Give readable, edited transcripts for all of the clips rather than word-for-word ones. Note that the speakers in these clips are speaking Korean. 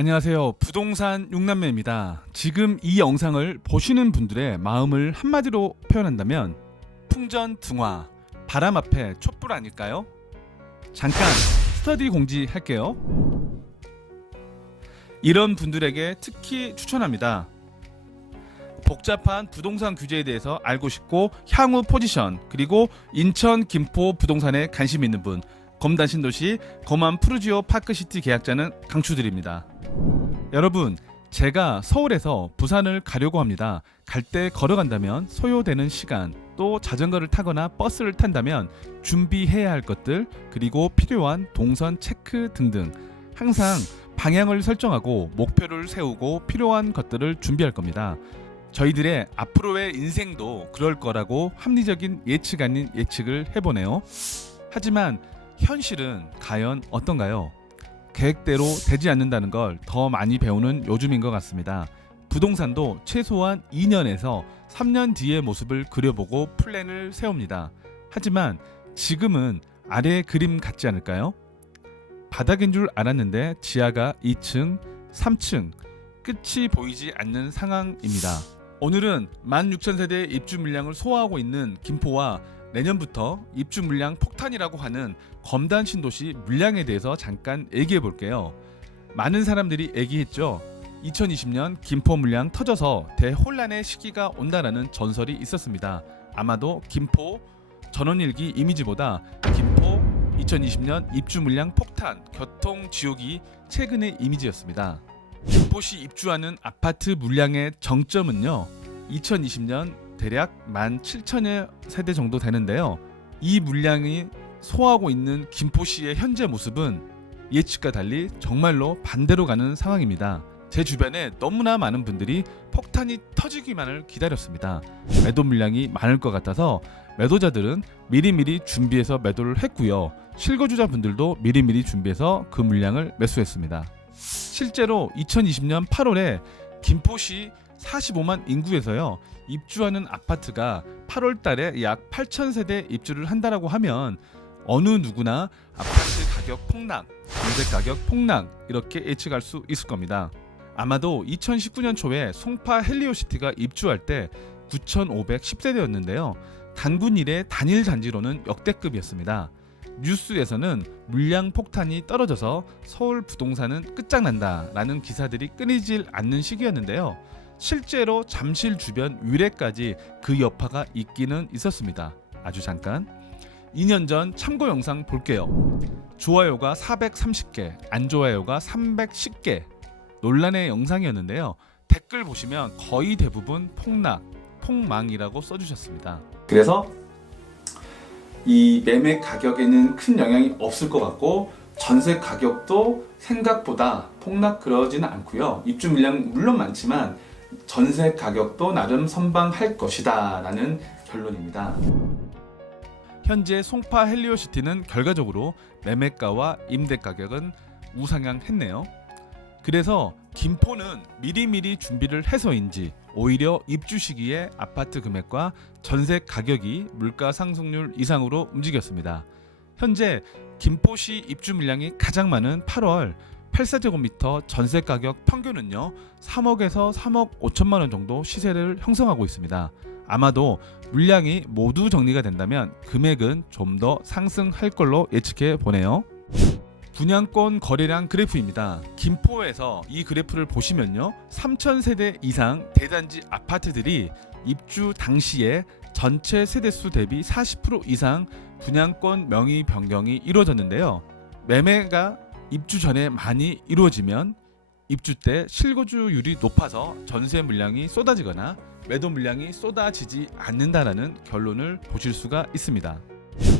안녕하세요. 부동산 6남매입니다. 지금 이 영상을 보시는 분들의 마음을 한마디로 표현한다면 풍전등화, 바람 앞에 촛불 아닐까요? 잠깐 스터디 공지할게요. 이런 분들에게 특히 추천합니다. 복잡한 부동산 규제에 대해서 알고 싶고 향후 포지션, 그리고 인천, 김포 부동산에 관심 있는 분, 검단 신도시, 검안 푸르지오 파크시티 계약자는 강추드립니다. 여러분, 제가 서울에서 부산을 가려고 합니다. 갈 때 걸어간다면 소요되는 시간, 또 자전거를 타거나 버스를 탄다면 준비해야 할 것들, 그리고 필요한 동선 체크 등등 항상 방향을 설정하고 목표를 세우고 필요한 것들을 준비할 겁니다. 저희들의 앞으로의 인생도 그럴 거라고 합리적인 예측 아닌 예측을 해보네요. 하지만 현실은 과연 어떤가요? 계획대로 되지 않는다는 걸 더 많이 배우는 요즘인 것 같습니다. 부동산도 최소한 2년에서 3년 뒤의 모습을 그려보고 플랜을 세웁니다. 하지만 지금은 아래의 그림 같지 않을까요? 바닥인 줄 알았는데 지하가 2층, 3층, 끝이 보이지 않는 상황입니다. 오늘은 16,000세대 입주 물량을 소화하고 있는 김포와 내년부터 입주 물량 폭탄이라고 하는 검단 신도시 물량에 대해서 잠깐 얘기해 볼게요. 많은 사람들이 얘기했죠. 2020년 김포 물량 터져서 대혼란의 시기가 온다라는 전설이 있었습니다. 아마도 김포 전원일기 이미지보다 김포 2020년 입주 물량 폭탄, 교통 지옥이 최근의 이미지였습니다. 김포시 입주하는 아파트 물량의 정점은요, 2020년 대략 17,000여 세대 정도 되는데요. 이 물량이 소화하고 있는 김포시의 현재 모습은 예측과 달리 정말로 반대로 가는 상황입니다. 제 주변에 너무나 많은 분들이 폭탄이 터지기만을 기다렸습니다. 매도 물량이 많을 것 같아서 매도자들은 미리미리 준비해서 매도를 했고요. 실거주자분들도 미리미리 준비해서 그 물량을 매수했습니다. 실제로 2020년 8월에 김포시 45만 인구에서요, 입주하는 아파트가 8월 달에 약 8,000세대 입주를 한다라고 하면 어느 누구나 아파트 가격 폭락, 전세 가격 폭락 이렇게 예측할 수 있을 겁니다. 아마도 2019년 초에 송파 헬리오시티가 입주할 때 9,510세대였는데요. 단군 이래 단일 잔지로는 역대급이었습니다. 뉴스에서는 물량 폭탄이 떨어져서 서울 부동산은 끝장난다라는 기사들이 끊이질 않는 시기였는데요. 실제로 잠실 주변 위례까지 그 여파가 있기는 있었습니다. 아주 잠깐 2년 전 참고 영상 볼게요. 좋아요가 430개, 안 좋아요가 310개 논란의 영상이었는데요. 댓글 보시면 거의 대부분 폭락, 폭망이라고 써주셨습니다. 그래서 이 매매 가격에는 큰 영향이 없을 것 같고 전세 가격도 생각보다 폭락 그러지는 않고요. 입주 물량 물론 많지만 전세 가격도 나름 선방할 것이다 라는 결론입니다. 현재 송파 헬리오시티는 결과적으로 매매가와 임대 가격은 우상향했네요. 그래서 김포는 미리미리 준비를 해서인지 오히려 입주 시기에 아파트 금액과 전세 가격이 물가 상승률 이상으로 움직였습니다. 현재 김포시 입주 물량이 가장 많은 8월 84제곱미터 전세 가격 평균은요 3억에서 3억 5천만 원 정도 시세를 형성하고 있습니다. 아마도 물량이 모두 정리가 된다면 금액은 좀 더 상승할 걸로 예측해 보네요. 분양권 거래량 그래프입니다. 김포에서 이 그래프를 보시면요 3,000세대 이상 대단지 아파트들이 입주 당시에 전체 세대수 대비 40% 이상 분양권 명의 변경이 이루어졌는데요. 매매가 입주 전에 많이 이루어지면 입주 때 실거주율이 높아서 전세 물량이 쏟아지거나 매도 물량이 쏟아지지 않는다라는 결론을 보실 수가 있습니다.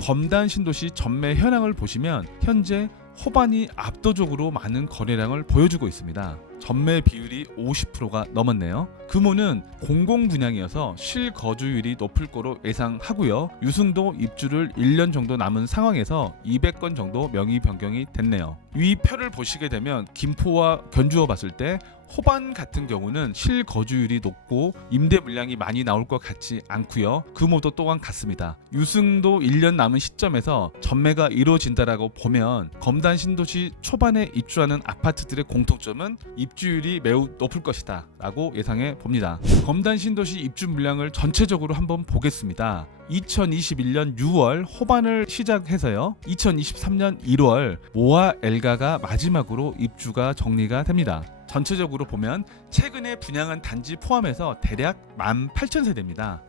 검단 신도시 전매 현황을 보시면 현재 호반이 압도적으로 많은 거래량을 보여주고 있습니다. 전매 비율이 50%가 넘었네요. 금호는 공공 분양이어서 실거주율이 높을 거로 예상하고요. 유승도 입주를 1년 정도 남은 상황에서 200건 정도 명의 변경이 됐네요. 위 표를 보시게 되면 김포와 견주어 봤을 때 호반 같은 경우는 실거주율이 높고 임대 물량이 많이 나올 것 같지 않고요. 금호도 또한 같습니다. 유승도 1년 남은 시점에서 전매가 이루어진다라고 보면 검단 신도시 초반에 입주하는 아파트들의 공통점은 입주율이 매우 높을 것이다 라고 예상해 봅니다. 검단 신도시 입주 물량을 전체적으로 한번 보겠습니다. 2021년 6월 호반을 시작해서요. 2023년 1월 모아 엘가가 마지막으로 입주가 정리가 됩니다. 전체적으로 보면 최근에 분양한 단지 포함해서 대략 18,000세대입니다.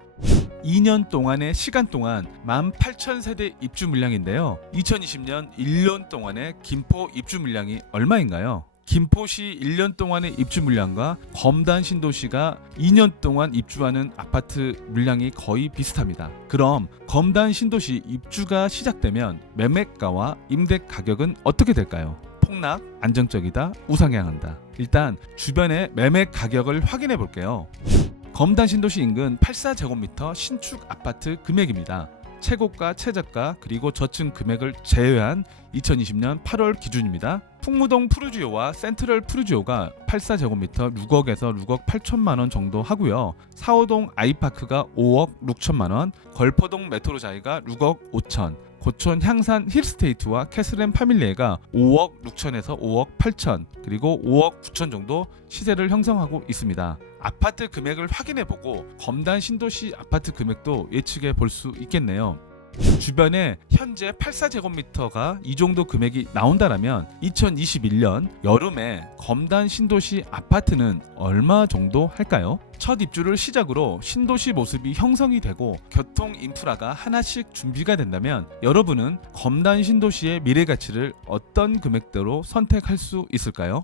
2년 동안의 시간 동안 18,000세대 입주 물량인데요. 2020년 1년 동안의 김포 입주 물량이 얼마인가요? 김포시 1년 동안의 입주 물량과 검단 신도시가 2년 동안 입주하는 아파트 물량이 거의 비슷합니다. 그럼 검단 신도시 입주가 시작되면 매매가와 임대 가격은 어떻게 될까요? 폭락, 안정적이다, 우상향한다. 일단 주변의 매매 가격을 확인해 볼게요. 검단 신도시 인근 84제곱미터 신축 아파트 금액입니다. 최고가, 최저가, 그리고 저층 금액을 제외한 2020년 8월 기준입니다. 풍무동 푸르지오와 센트럴 푸르지오가 84제곱미터 6억에서 6억 8천만원 정도 하고요. 사호동 아이파크가 5억 6천만원, 걸포동 메트로자이가 6억 5천, 고촌 향산 힐스테이트와 캐슬앤 파밀리에가 5억 6천에서 5억 8천, 그리고 5억 9천 정도 시세를 형성하고 있습니다. 아파트 금액을 확인해보고 검단 신도시 아파트 금액도 예측해 볼 수 있겠네요. 주변에 현재 84제곱미터가 이 정도 금액이 나온다라면 2021년 여름에 검단 신도시 아파트는 얼마 정도 할까요? 첫 입주를 시작으로 신도시 모습이 형성이 되고 교통 인프라가 하나씩 준비가 된다면 여러분은 검단 신도시의 미래 가치를 어떤 금액대로 선택할 수 있을까요?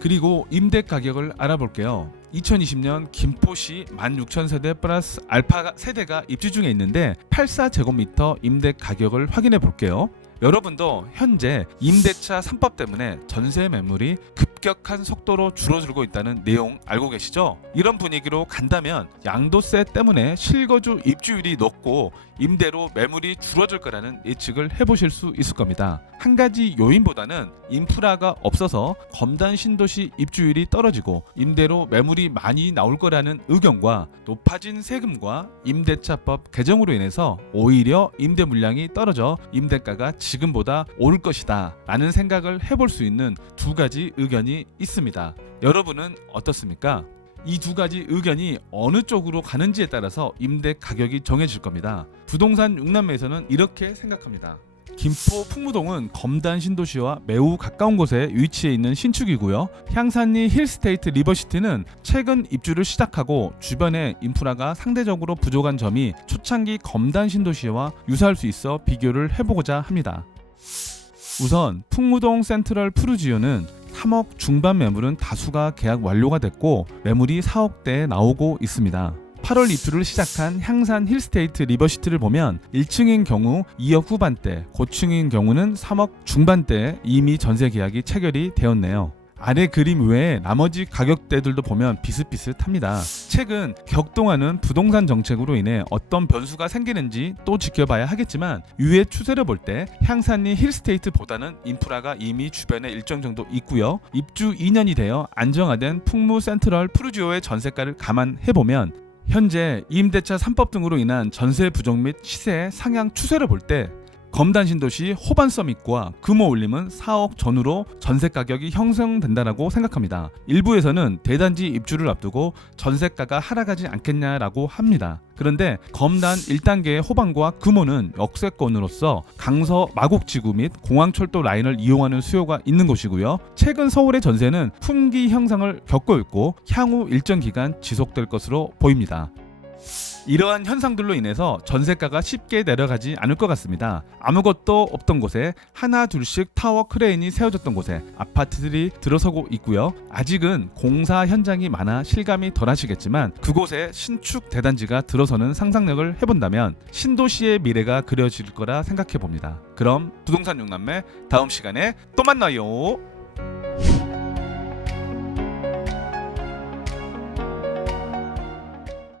그리고 임대 가격을 알아볼게요. 2020년 김포시 16,000세대 플러스 알파 세대가 입주 중에 있는데 84제곱미터 임대 가격을 확인해 볼게요. 여러분도 현재 임대차 3법 때문에 전세 매물이 급격한 속도로 줄어들고 있다는 내용 알고 계시죠? 이런 분위기로 간다면 양도세 때문에 실거주 입주율이 높고 임대로 매물이 줄어들 거라는 예측을 해보실 수 있을 겁니다. 한 가지 요인보다는 인프라가 없어서 검단 신도시 입주율이 떨어지고 임대로 매물이 많이 나올 거라는 의견과 높아진 세금과 임대차법 개정으로 인해서 오히려 임대 물량이 떨어져 임대가가 지금보다 오를 것이다 라는 생각을 해볼 수 있는 두 가지 의견이 있습니다. 여러분은 어떻습니까? 이 두 가지 의견이 어느 쪽으로 가는지에 따라서 임대 가격이 정해질 겁니다. 부동산 6남매에서는 이렇게 생각합니다. 김포 풍무동은 검단 신도시와 매우 가까운 곳에 위치해 있는 신축이고요. 향산리 힐스테이트 리버시티는 최근 입주를 시작하고 주변에 인프라가 상대적으로 부족한 점이 초창기 검단 신도시와 유사할 수 있어 비교를 해보고자 합니다. 우선 풍무동 센트럴 푸르지오는 3억 중반 매물은 다수가 계약 완료가 됐고 매물이 4억대에 나오고 있습니다. 8월 입주를 시작한 향산 힐스테이트 리버시티를 보면 1층인 경우 2억 후반대, 고층인 경우는 3억 중반대에 이미 전세 계약이 체결이 되었네요. 아래 그림 외에 나머지 가격대들도 보면 비슷비슷합니다. 최근 격동하는 부동산 정책으로 인해 어떤 변수가 생기는지 또 지켜봐야 하겠지만 위의 추세를 볼 때 향산리 힐스테이트보다는 인프라가 이미 주변에 일정 정도 있고요. 입주 2년이 되어 안정화된 풍무 센트럴 푸르지오의 전세가를 감안해보면 현재 임대차 3법 등으로 인한 전세 부족 및 시세 상향 추세를 볼 때 검단 신도시 호반 서밋과 금호 올림은 4억 전후로 전세 가격이 형성된다라고 생각합니다. 일부에서는 대단지 입주를 앞두고 전세가가 하락하지 않겠냐라고 합니다. 그런데 검단 1단계의 호반과 금호는 역세권으로서 강서 마곡지구 및 공항철도 라인을 이용하는 수요가 있는 곳이고요. 최근 서울의 전세는 품귀 형상을 겪고 있고 향후 일정 기간 지속될 것으로 보입니다. 이러한 현상들로 인해서 전세가가 쉽게 내려가지 않을 것 같습니다. 아무것도 없던 곳에 하나 둘씩 타워 크레인이 세워졌던 곳에 아파트들이 들어서고 있고요. 아직은 공사 현장이 많아 실감이 덜 하시겠지만 그곳에 신축 대단지가 들어서는 상상력을 해본다면 신도시의 미래가 그려질 거라 생각해 봅니다. 그럼 부동산 6남매 다음 시간에 또 만나요.